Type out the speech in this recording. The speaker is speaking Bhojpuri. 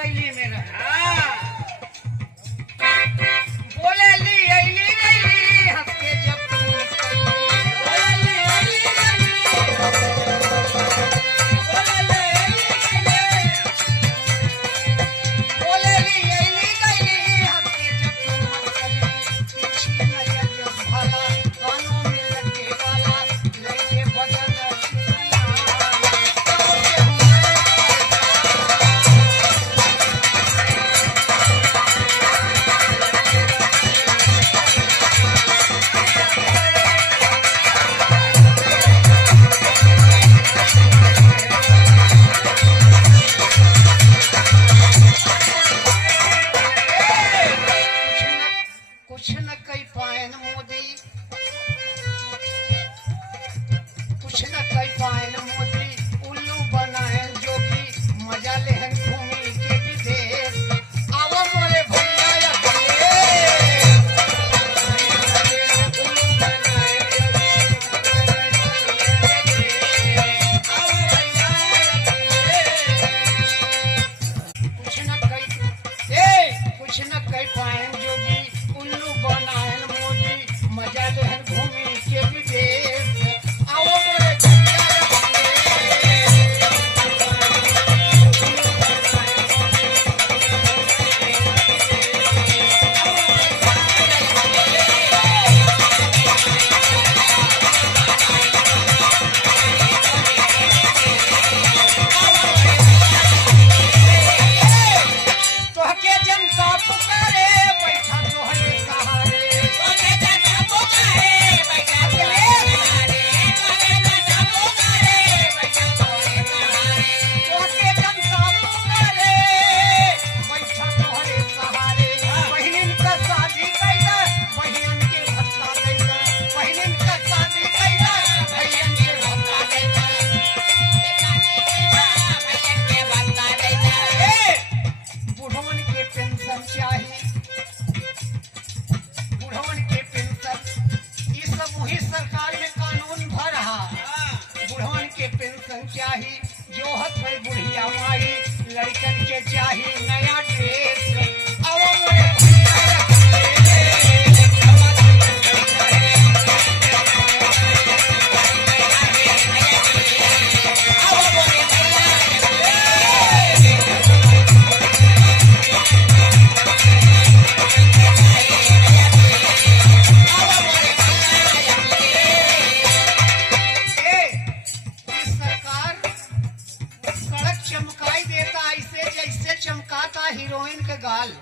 शैली में रहे। बोले ली अली गली हंस के जब तू कुछ न कई पायन मोदी, कुछ न कई पायन मोदी, उल्लू बनाए जोगी, मजा लेहन घूमी के विदेश। आवो मोरे भैया या कुछ न कई पायन जोगी, उल्लू बनायन मोदी, मजा लेहन घूमी के विदेश। आओ मोरे तोहके जनता पुकारे बैठा तोहरे सहारे, तोहके जनता पुकारे बैठा तोहरे सहारे, तोहके जनता पुकारे बैठा तोहरे सहारे, तोहके जनता पुकारे बैठा तोहरे सहारे। बहिन का शादी कैला बहिन के भत्ता देला, बहिन का शादी कैला बहिन के भत्ता देला, बहिन के भत्ता देला। बुढ़वन के पेंशन चाहिए, बुढ़वन के पेंशन, ये सब वही सरकार में कानून भर रहा। बुढ़वन के पेंशन चाहिए, जो हथ है बुढ़िया माई, लड़कन के चाहिए नया ड्रेस। आओ मोरे चमकाई देता ऐसे जैसे चमकाता हीरोइन के गाल।